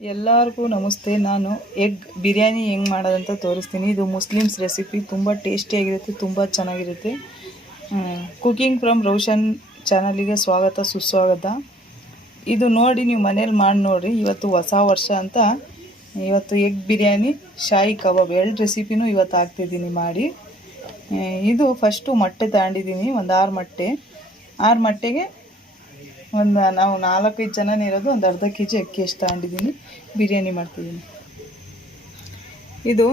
ಎಲ್ಲರಿಗೂ ನಮಸ್ತೆ. ನಾನು ಎಗ್ ಬಿರಿಯಾನಿ ಹೆಂಗೆ ಮಾಡೋದಂತ ತೋರಿಸ್ತೀನಿ. ಇದು ಮುಸ್ಲಿಮ್ಸ್ ರೆಸಿಪಿ, ತುಂಬ ಟೇಸ್ಟಿಯಾಗಿರುತ್ತೆ, ತುಂಬ ಚೆನ್ನಾಗಿರುತ್ತೆ. ಕುಕಿಂಗ್ ಫ್ರಮ್ ರೋಷನ್ ಚಾನಲಿಗೆ ಸ್ವಾಗತ ಸುಸ್ವಾಗತ. ಇದು ನೋಡಿ ನೀವು ಮನೇಲಿ ಮಾಡಿ ನೋಡಿರಿ. ಇವತ್ತು ಹೊಸ ವರ್ಷ ಅಂತ ಇವತ್ತು ಎಗ್ ಬಿರಿಯಾನಿ, ಶಾಯಿ ಕಬಾಬ್ ಎರಡು ರೆಸಿಪಿನೂ ಇವತ್ತು ಹಾಕ್ತಿದ್ದೀನಿ ಮಾಡಿ. ಇದು ಫಸ್ಟು ಮೊಟ್ಟೆ ತಗೊಂಡಿದ್ದೀನಿ, ಒಂದು 6 ಮೊಟ್ಟೆಗೆ ನಾವು 4-5 ಜನನೇ ಇರೋದು, ಒಂದು ಅರ್ಧ kg ಅಕ್ಕಿ ಎಷ್ಟು ತಗೊಂಡಿದ್ದೀನಿ, ಬಿರಿಯಾನಿ ಮಾಡ್ತಿದ್ದೀನಿ. ಇದು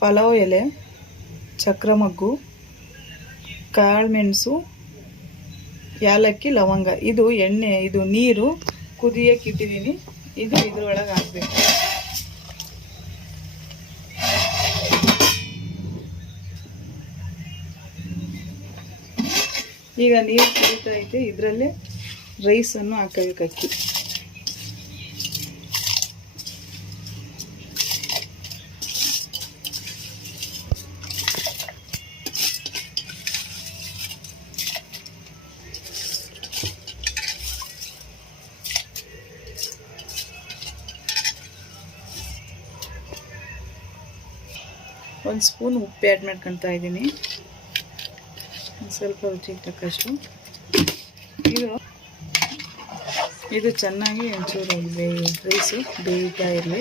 ಪಲಾವ್ ಎಲೆ, ಚಕ್ರಮಗ್ಗು, ಕಾಳುಮೆಣಸು, ಏಲಕ್ಕಿ, ಲವಂಗ. ಇದು ಎಣ್ಣೆ, ಇದು ನೀರು ಕುದಿಯಕ್ಕೆ ಇಟ್ಟಿದ್ದೀನಿ. ಇದು ಇದ್ರೊಳಗೆ ಹಾಕಬೇಕು. ಈಗ ನೀರು ಕುದೀತಾ ಐತೆ, ಇದರಲ್ಲೇ ರೈಸನ್ನು ಹಾಕಬೇಕು. ಅಕ್ಕಿ ಒಂದು ಸ್ಪೂನ್ ಉಪ್ಪು ಆ್ಯಡ್ ಮಾಡ್ಕೊತಾ ಇದ್ದೀನಿ, ಸ್ವಲ್ಪ ರುಚಿಗೆ ತಕ್ಕಷ್ಟು. ಇದು ಚೆನ್ನಾಗಿ ಒಂಚೂರು ರೈಸು ಬೇಯ್ತಾ ಇರಲಿ.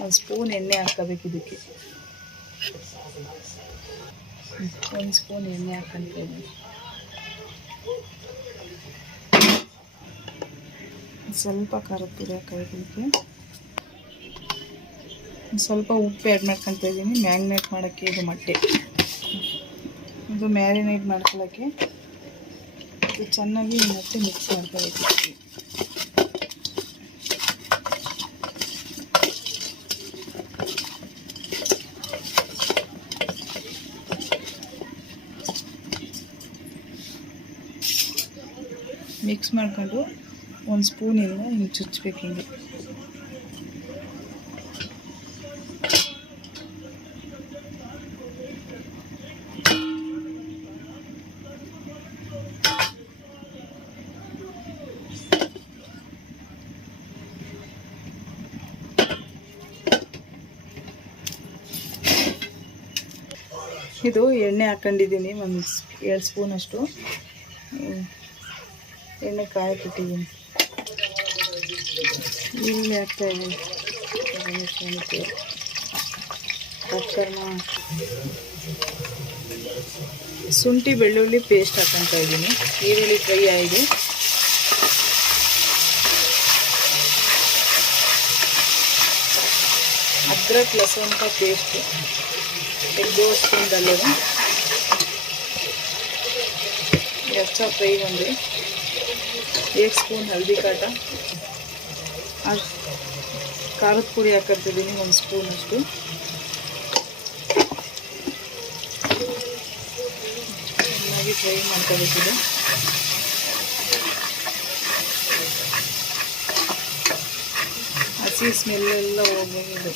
ಒಂದು ಸ್ಪೂನ್ ಎಣ್ಣೆ ಹಾಕಬೇಕು ಇದಕ್ಕೆ. ಒಂದು ಸ್ಪೂನ್ ಎಣ್ಣೆ ಹಾಕ್ಕೊಂತ ಇದ್ದೀನಿ. ಸ್ವಲ್ಪ ಖಾರದ ಪುಡಿ ಹಾಕೋದಕ್ಕೆ, ಸ್ವಲ್ಪ ಉಪ್ಪು ಆ್ಯಡ್ ಮಾಡ್ಕೊತ ಇದ್ದೀನಿ. ಮ್ಯಾರಿನೇಟ್ ಮಾಡೋಕ್ಕೆ ಇದು ಮೊಟ್ಟೆ, ಇದು ಮ್ಯಾರಿನೇಟ್ ಮಾಡ್ಕೊಳ್ಳೋಕ್ಕೆ. ಇದು ಚೆನ್ನಾಗಿ ಮತ್ತೆ ಮಿಕ್ಸ್ ಮಾಡ್ಕೋಬೇಕು. ಮಿಕ್ಸ್ ಮಾಡ್ಕೊಂಡು ಒಂದು ಸ್ಪೂನಿಂದ ಹಿಂಗೆ ಚುಚ್ಚಬೇಕು. ಹಿಂಗೆ ಇದು ಎಣ್ಣೆ ಹಾಕ್ಕೊಂಡಿದ್ದೀನಿ, ಒಂದು 2 ಸ್ಪೂನಷ್ಟು ಎಣ್ಣೆ ಕಾಯಕ್ಕಿಟ್ಟಿದ್ದೀನಿ. ಈರುಳ್ಳಿ ಹಾಕ್ತಾಯಿದ್ದೀನಿ, ಶುಂಠಿ ಬೆಳ್ಳುಳ್ಳಿ ಪೇಸ್ಟ್ ಹಾಕ್ಕೊತಾ ಇದ್ದೀನಿ. ಈರುಳ್ಳಿ ಫ್ರೈ ಆಯಿತು. ಅದ್ರಕ್ ಲಸನ್ का पेस्ट 1-2 स्पून डालेंगे. अच्छा फ्राई होंगे. 1 स्पून हल्दी काटा, ಖಾರದ ಪುಡಿ ಹಾಕಿರ್ತಿದ್ದೀನಿ 1 ಸ್ಪೂನ್ ಅಷ್ಟು. ಚೆನ್ನಾಗಿ ಫ್ರೈ ಮಾಡ್ಕೋಬೇಕಿದೆ. ಹಸಿ ಸ್ಮೆಲ್ಲೆಲ್ಲ ಹೋಗಿದೆ.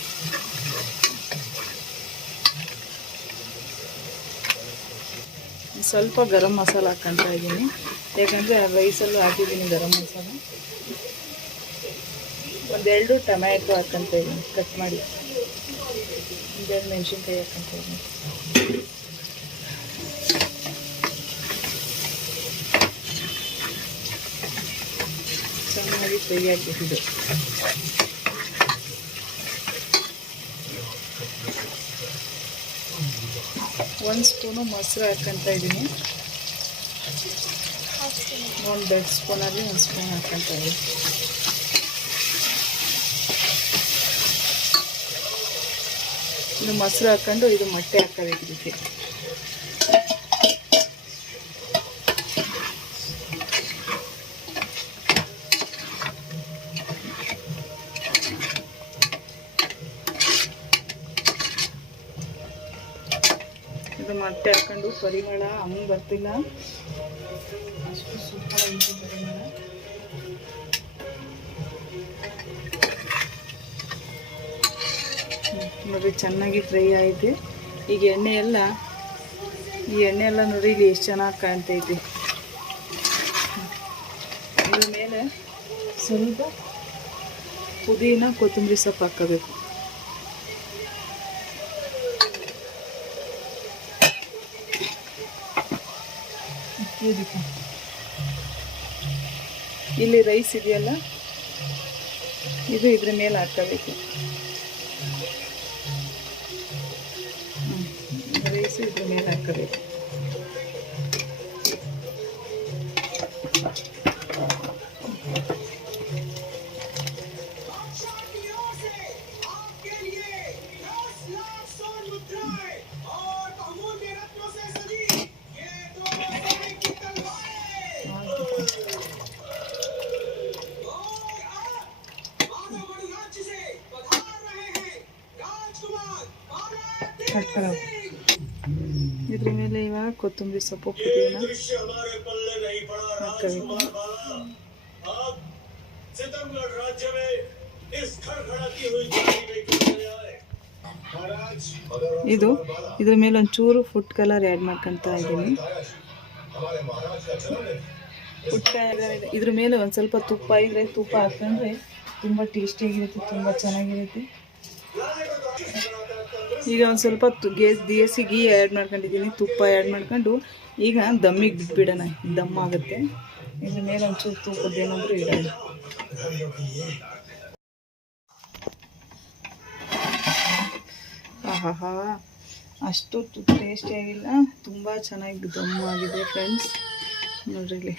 ಸ್ವಲ್ಪ ಗರಂ ಮಸಾಲ ಹಾಕ್ಕೊತಾ ಇದ್ದೀನಿ, ಯಾಕಂದರೆ ರೈಸಲ್ಲೂ ಹಾಕಿದ್ದೀನಿ ಗರಂ ಮಸಾಲ. 1-2 ಟೊಮ್ಯಾಟೊ ಹಾಕ್ಕೊತಾ ಇದ್ದೀನಿ ಕಟ್ ಮಾಡಿ. 1-2 ಮೆಣಸಿನ್ಕಾಯಿ ಹಾಕ್ಕೊತಾ ಇದ್ದೀನಿ. ಚೆನ್ನಾಗಿ ಫ್ರೈ ಆಗಿಬಿಟ್ಟಿದೆ. ಒಂದು ಸ್ಪೂನು ಮೊಸರು ಹಾಕ್ಕೊತಾ ಇದ್ದೀನಿ. 1 ದೊಡ್ಡ ಸ್ಪೂನಲ್ಲಿ 1 ಸ್ಪೂನ್ ಹಾಕ್ಕೊತಾ ಇದ್ದೀನಿ. ಇದು ಮೊಸರು ಹಾಕ್ಕೊಂಡು ಇದು ಮೊಟ್ಟೆ ಹಾಕಬೇಕು ಇದಕ್ಕೆ. ಇದು ಮೊಟ್ಟೆ ಹಾಕ್ಕೊಂಡು ಪರಿಮಳ ಹಂಗೆ ಬರ್ತಿಲ್ಲ, ಅಷ್ಟು ಸೂಪರ್ ಆಗಿದೆ ಪರಿಮಳ. ನೋಡಿ ಚೆನ್ನಾಗಿ ಫ್ರೈ ಆಯಿತು. ಈಗ ಎಣ್ಣೆ ಎಲ್ಲ ನೋಡಿ ಇಲ್ಲಿ ಎಷ್ಟು ಚೆನ್ನಾಗಿ ಕಾಣ್ತೈತಿ. ಇದ್ರ ಮೇಲೆ ಸ್ವಲ್ಪ ಪುದೀನ ಕೊತ್ತಂಬರಿ ಸೊಪ್ಪು ಹಾಕಬೇಕು. ಇಲ್ಲಿ ರೈಸ್ ಇದೆಯಲ್ಲ, ಇದು ಇದ್ರ ಮೇಲೆ ಹಾಕಬೇಕು. ರೈಸ್ ಇದ್ರ ಮೇಲೆ ಹಾಕಬೇಕು. ಇದ್ರ ಮೇಲೆ ಇವಾಗ ಕೊತ್ತಂಬರಿ ಸೊಪ್ಪು ಪುದೀನ ಹಾಕಬೇಕು. ಇದು ಇದ್ರ ಮೇಲೆ ಒಂಚೂರು ಫುಡ್ ಕಲರ್ ಆ್ಯಡ್ ಮಾಡ್ಕೊತಾ ಇದ್ದೀನಿ. ಫುಡ್ ಕಲರ್ ಇದ್ರ ಮೇಲೆ ಒಂದು ಸ್ವಲ್ಪ ತುಪ್ಪ ಇದ್ರೆ ತುಪ್ಪ ಹಾಕೊಂಡ್ರೆ ತುಂಬ ಟೇಸ್ಟಿಯಾಗಿರುತ್ತೆ, ತುಂಬ ಚೆನ್ನಾಗಿರುತ್ತೆ. ಈಗ ಒಂದು ಸ್ವಲ್ಪ ದೇಸಿ ಗೀ ಆ್ಯಡ್ ಮಾಡ್ಕೊಂಡಿದ್ದೀನಿ, ತುಪ್ಪ ಆ್ಯಡ್ ಮಾಡ್ಕೊಂಡು ಈಗ ದಮ್ಮಿಗೆ ಬಿಟ್ಬಿಡೋಣ, ದಮ್ ಆಗುತ್ತೆ. ಇದ್ರ ಮೇಲೆ ಒಂಚೂರು ತುಪ್ಪದ್ದೇನಾದರೂ ಇಡೋಣ. ಆಹಾ, ಅಷ್ಟು ಟೇಸ್ಟಿಯಾಗಿಲ್ಲ, ತುಂಬ ಚೆನ್ನಾಗಿ ದಮ್ ಆಗಿದೆ ಫ್ರೆಂಡ್ಸ್. ನೋಡ್ರಿ.